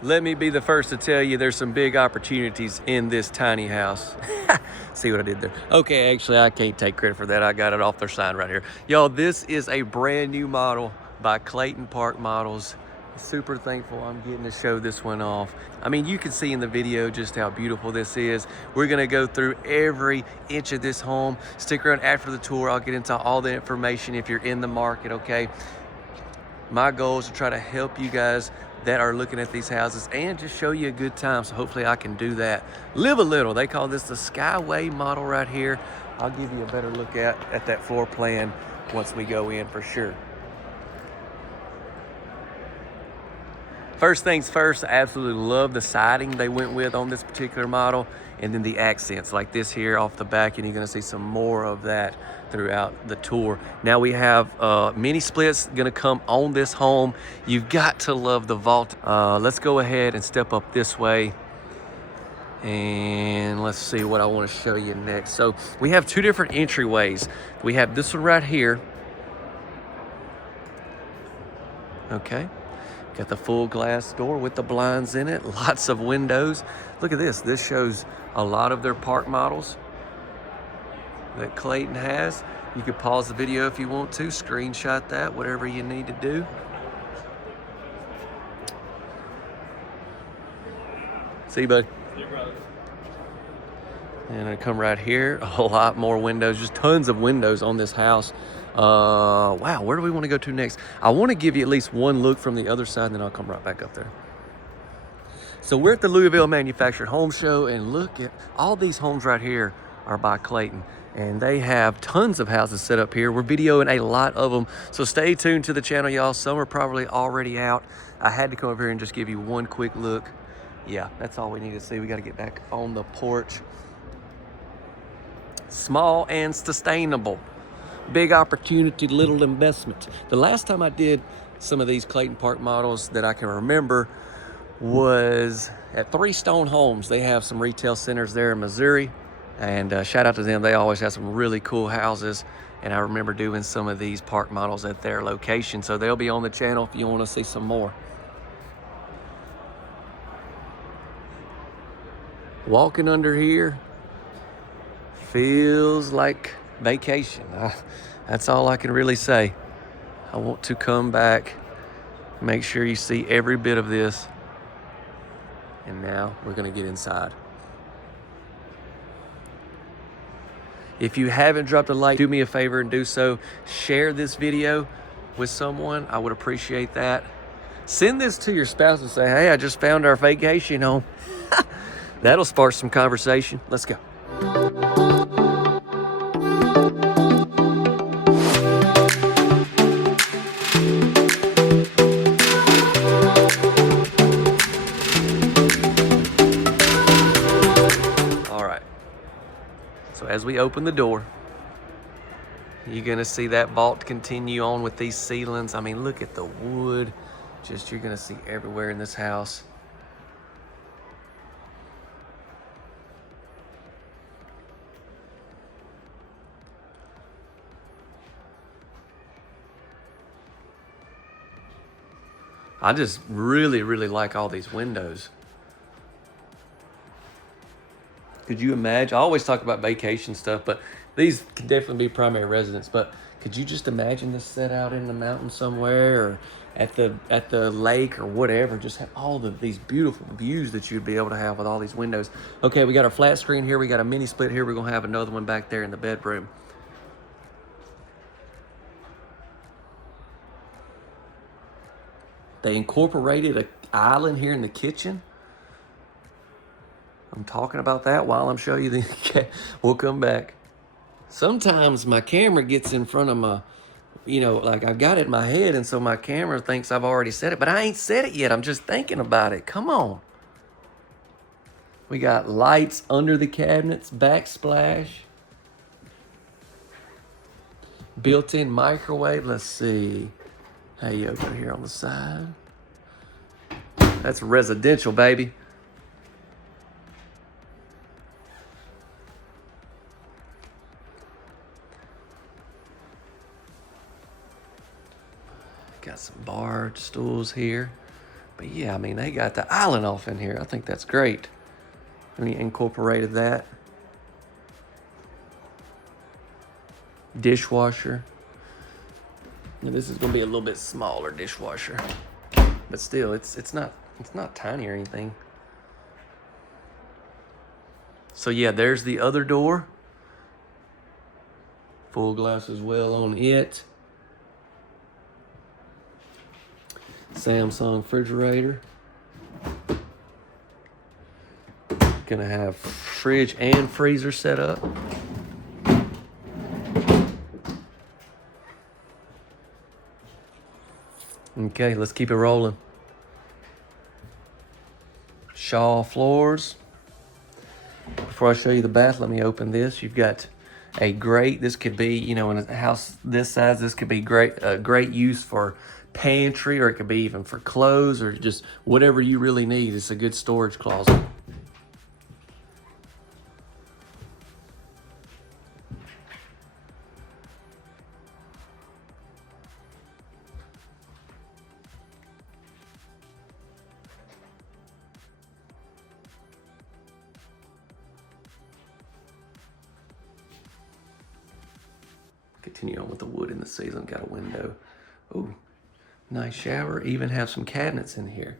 Let me be the first to tell you there's some big opportunities in this tiny house. See what I did there? Okay, actually, I can't take credit for that. I got it off their sign right here. Y'all, this is a brand new model by Clayton Park Models. Super thankful I'm getting to show this one off. I mean, you can see in the video just how beautiful this is. We're gonna go through every inch of this home. Stick around after the tour. I'll get into all the information if you're in the market, okay? My goal is to try to help you guys that are looking at these houses and just show you a good time. So hopefully I can do that. Live a little. They call this the Skyway model right here. I'll give you a better look at that floor plan once we go in for sure. First things first, I absolutely love the siding they went with on this particular model, and then the accents like this here off the back, and you're gonna see some more of that throughout the tour. Now we have mini splits gonna come on this home. You've got to love the vault. Let's go ahead and step up this way, and let's see what I wanna show you next. So we have two different entryways. We have this one right here. Okay. Got the full glass door with the blinds in it, lots of windows. Look at this. This shows a lot of their park models that Clayton has. You could pause the video if you want to, screenshot that, whatever you need to do. See you, buddy. See you, brother. And I come right here, a lot more windows, just tons of windows on this house. Wow, where do we want to go to next? I want to give you at least one look from the other side, and then I'll come right back up there. So we're at the Louisville Manufactured Home Show, and look at all these homes right here are by Clayton, and they have tons of houses set up here. We're videoing a lot of them, so stay tuned to the channel, y'all. Some are probably already out. I had to come over here and just give you one quick look. Yeah, that's all we need to see. We got to get back on the porch. Small and sustainable. Big opportunity, little investment. The last time I did some of these Clayton Park models that I can remember was at Three Stone Homes. They have some retail centers there in Missouri, and shout out to them. They always have some really cool houses, and I remember doing some of these park models at their location, so they'll be on the channel if you want to see some more. Walking under here feels like vacation. That's all I can really say. I want to come back, make sure you see every bit of this. And now we're gonna get inside. If you haven't dropped a like, do me a favor and do so. Share this video with someone. I would appreciate that. Send this to your spouse and say, hey, I just found our vacation home. That'll spark some conversation. Let's go. As we open the door, you're gonna see that vault continue on with these ceilings. I mean, look at the wood. Just you're gonna see everywhere in this house. I just really like all these windows. Could you imagine? I always talk about vacation stuff, but these could definitely be primary residence. But could you just imagine this set out in the mountain somewhere, or at the lake or whatever? Just have all these beautiful views that you'd be able to have with all these windows. Okay, we got our flat screen here. We got a mini split here. We're gonna have another one back there in the bedroom. They incorporated an island here in the kitchen. I'm talking about that while I'm showing you the, we'll come back. Sometimes my camera gets in front of my, like I've got it in my head, and so my camera thinks I've already said it, but I ain't said it yet. I'm just thinking about it. Come on. We got lights under the cabinets, backsplash. Built-in microwave. Let's see. Hey, over here on the side. That's residential, baby. Got some bar stools here. But yeah, I mean, they got the island off in here. I think that's great. And he incorporated that. Dishwasher. Now this is gonna be a little bit smaller dishwasher, but still, it's not tiny or anything. So yeah, there's the other door. Full glass as well on it. Samsung refrigerator. Gonna have fridge and freezer set up. Okay, let's keep it rolling. Shaw floors. Before I show you the bath, let me open this. You've got a grate. This could be, you know, in a house this size, this could be great use for pantry, or it could be even for clothes, or just whatever you really need. It's a good storage closet. Continue on with the wood in the ceiling. Got a window. Oh, nice shower. Even have some cabinets in here.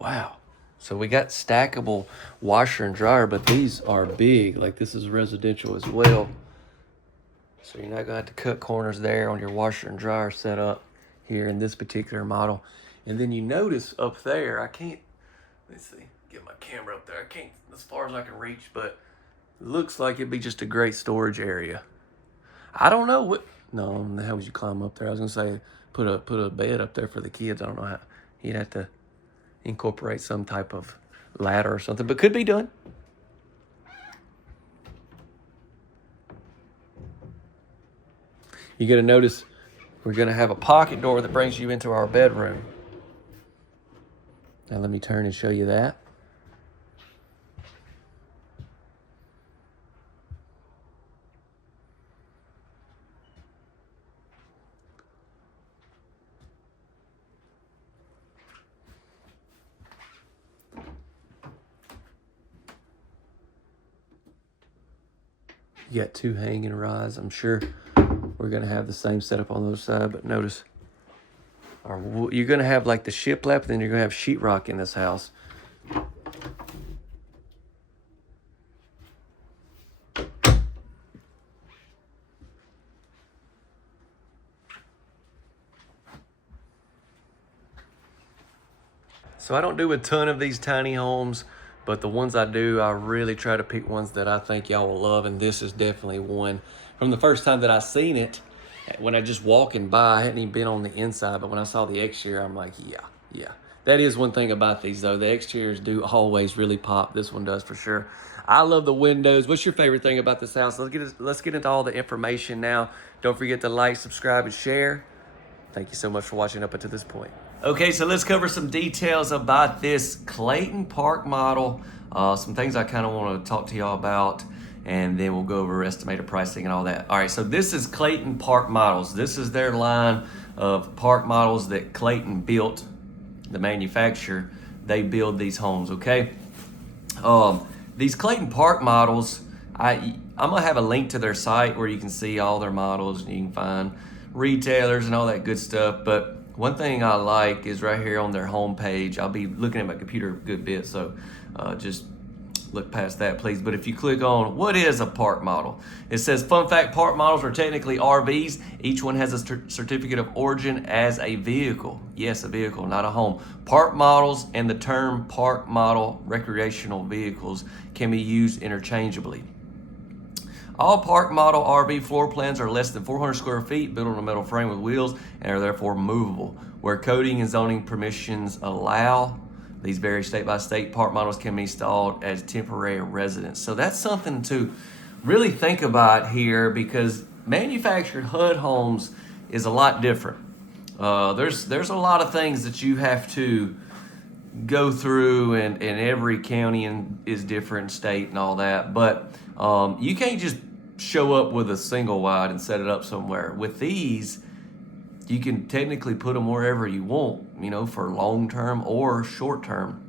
Wow. So we got stackable washer and dryer, but these are big. Like, this is residential as well. So you're not gonna have to cut corners there on your washer and dryer setup here in this particular model. And then you notice up there, I can't, let's see, get my camera up there. I can't, as far as I can reach, but it looks like it'd be just a great storage area. I don't know what, no, how would you climb up there? I was gonna say, put a bed up there for the kids. I don't know how, you'd have to incorporate some type of ladder or something, but could be done. You're gonna notice we're gonna have a pocket door that brings you into our bedroom. Now let me turn and show you that. You got two hanging rods. I'm sure we're gonna have the same setup on the other side, but notice you're gonna have like the shiplap, then you're gonna have sheetrock in this house. So I don't do a ton of these tiny homes, but the ones I do, I really try to pick ones that I think y'all will love, and this is definitely one. From the first time that I seen it, when I just walking by, I hadn't even been on the inside, but when I saw the exterior, I'm like, yeah. That is one thing about these though. The exteriors do always really pop. This one does for sure. I love the windows. What's your favorite thing about this house? Let's get into all the information now. Don't forget to like, subscribe, and share. Thank you so much for watching up until this point. Okay, so let's cover some details about this Clayton Park model. Some things I kind of want to talk to y'all about, and then we'll go over estimated pricing and all that. All right, so this is Clayton Park Models. This is their line of park models that Clayton built, the manufacturer. They build these homes, okay? These Clayton Park Models, I'm gonna have a link to their site where you can see all their models, and you can find retailers and all that good stuff. But one thing I like is right here on their homepage. I'll be looking at my computer a good bit, so just look past that, please. But if you click on what is a park model, it says, fun fact, park models are technically RVs. Each one has a certificate of origin as a vehicle. Yes, a vehicle, not a home. Park models and the term park model recreational vehicles can be used interchangeably. All park model RV floor plans are less than 400 square feet, built on a metal frame with wheels, and are therefore movable. Where coding and zoning permissions allow, these vary state by state. Park models can be installed as temporary residence. So that's something to really think about here, because manufactured HUD homes is a lot different. There's a lot of things that you have to go through, and every county is different, state and all that. But you can't just show up with a single wide and set it up somewhere. With these, you can technically put them wherever you want, you know, for long term or short term.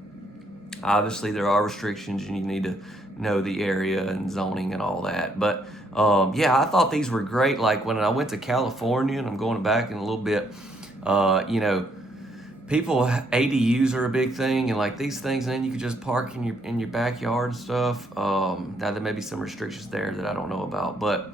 Obviously, there are restrictions, and you need to know the area and zoning and all that. But yeah, I thought these were great. Like when I went to California, and I'm going back in a little bit, you know, people, ADUs are a big thing, and like these things, then you could just park in your backyard and stuff. Now there may be some restrictions there that I don't know about, but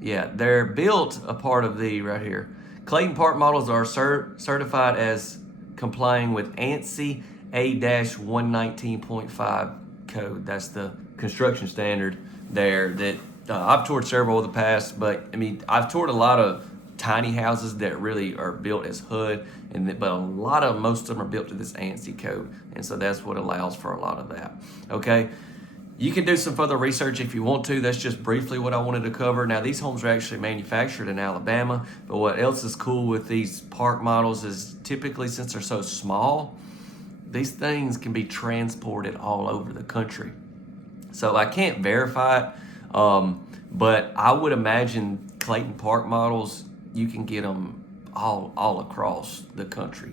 yeah, they're built a part of the right here. Clayton Park Models are certified as complying with ANSI A-119.5 code. That's the construction standard there that I've toured several of the past, but I mean, I've toured a lot of tiny houses that really are built as HUD, but most of them are built to this ANSI code, and so that's what allows for a lot of that. Okay, you can do some further research if you want to. That's just briefly what I wanted to cover. Now, these homes are actually manufactured in Alabama, but what else is cool with these park models is typically, since they're so small, these things can be transported all over the country. So I can't verify it, but I would imagine Clayton Park Models, you can get them all across the country.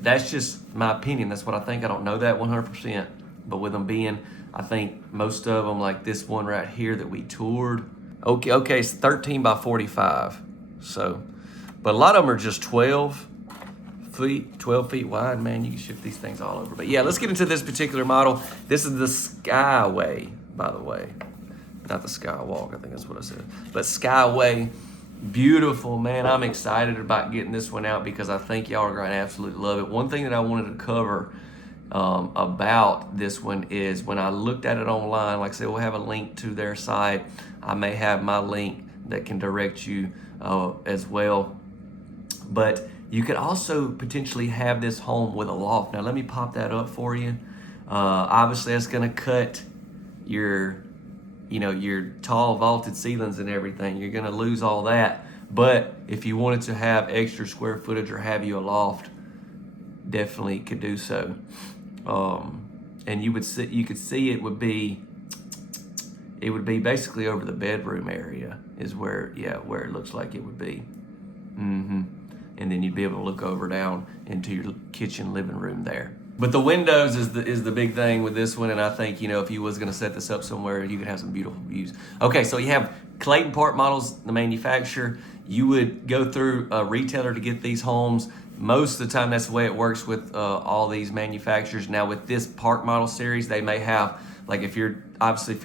That's just my opinion. That's what I think. I don't know that 100%, but with them being, I think most of them, like this one right here that we toured, okay, it's 13 by 45. So, but a lot of them are just 12 feet wide. Man, you can shift these things all over. But yeah, let's get into this particular model. This is the Skyway, by the way. Not the Skywalk, I think that's what I said. But Skyway, beautiful, man. I'm excited about getting this one out because I think y'all are going to absolutely love it. One thing that I wanted to cover about this one is when I looked at it online, like I said, we'll have a link to their site. I may have my link that can direct you as well. But you could also potentially have this home with a loft. Now, let me pop that up for you. Obviously, that's going to cut your tall vaulted ceilings and everything. You're going to lose all that. But if you wanted to have extra square footage or have you a loft, definitely could do so. And you could see it would be basically over the bedroom area is where it looks like it would be. And then you'd be able to look over down into your kitchen living room there. But the windows is the big thing with this one, and I think, if you was gonna set this up somewhere, you could have some beautiful views. Okay, so you have Clayton Park Models, the manufacturer. You would go through a retailer to get these homes. Most of the time, that's the way it works with all these manufacturers. Now, with this Park Model series, they may have, like if you're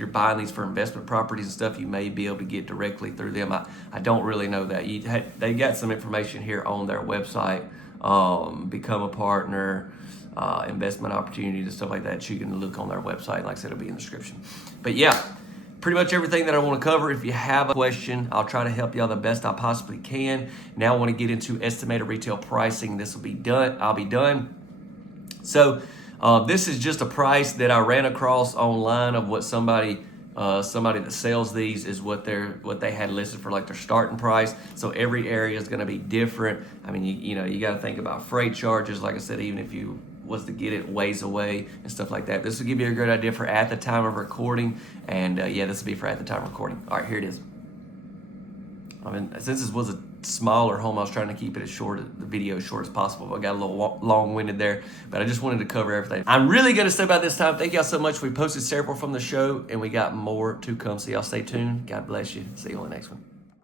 buying these for investment properties and stuff, you may be able to get directly through them. I don't really know that. They got some information here on their website, become a partner, investment opportunities and stuff like that. You can look on their website. Like I said, it'll be in the description. But yeah, pretty much everything that I want to cover. If you have a question, I'll try to help y'all the best I possibly can. Now I want to get into estimated retail pricing. This will be done. I'll be done. So this is just a price that I ran across online of what somebody that sells these is what they had listed for like their starting price. So every area is going to be different. I mean, you got to think about freight charges. Like I said, even if you was to get it ways away and stuff like that, this will give you a great idea for at the time of recording. And yeah, this will be for at the time of recording. All right, here it is. I mean, since this was a smaller home, I was trying to keep it the video as short as possible. But I got a little long-winded there, but I just wanted to cover everything. I'm really going to step out this time. Thank y'all so much. We posted several from the show, and we got more to come. So y'all stay tuned. God bless you. See you on the next one.